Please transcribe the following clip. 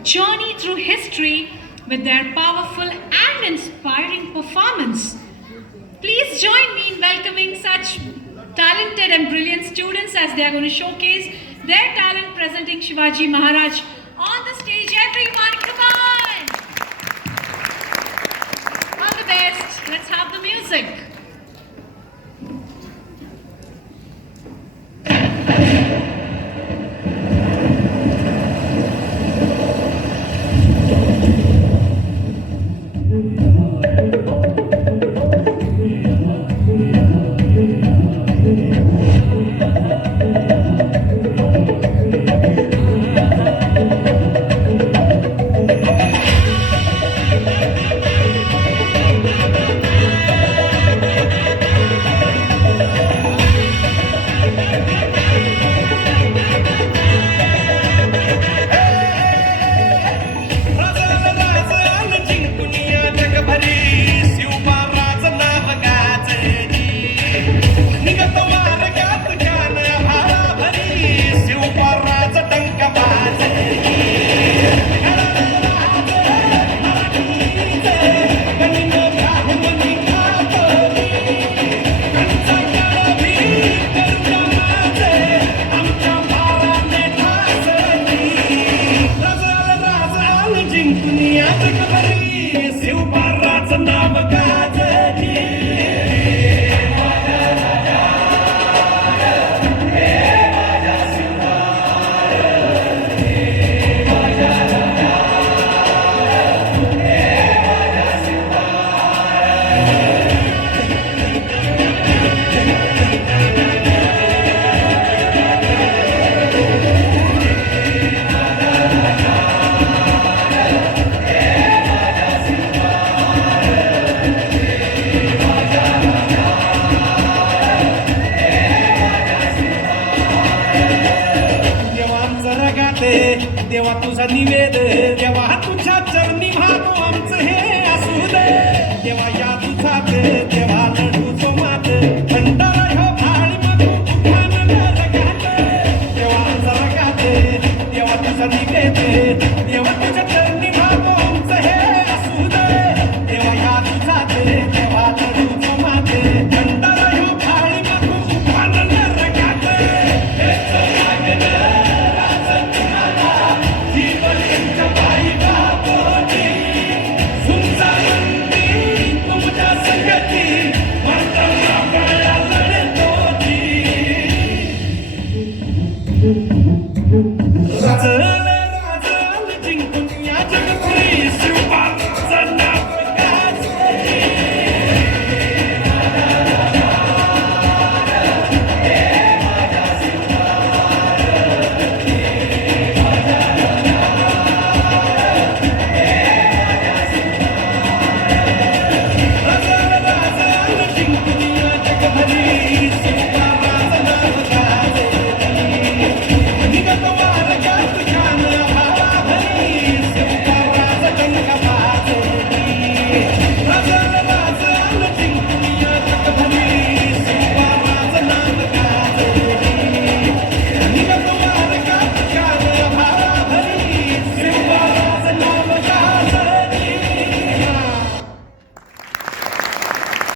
journey through history with their powerful and inspiring performance. Please join me in welcoming such talented and brilliant students as they are going to showcase their talent presenting Shivaji Maharaj on the stage. Everyone, come on! All the best. Let's have the music. देवा तुझा निवेद देवा तुझ्या चरणी भागो आमचं हे असू दे देवा या तुझा देवा लढू जो मात भंडारा ह्यो भाळी मधू उठान लगात देवा जगात देवा तुझा निवेद देवा तुझ्या चरणी भागो आमचं हे असू दे देवा या तुझा देवा लढू जो मात भंडारा ह्यो भाळी मधू उठान लगात जिंकून या जगपुरी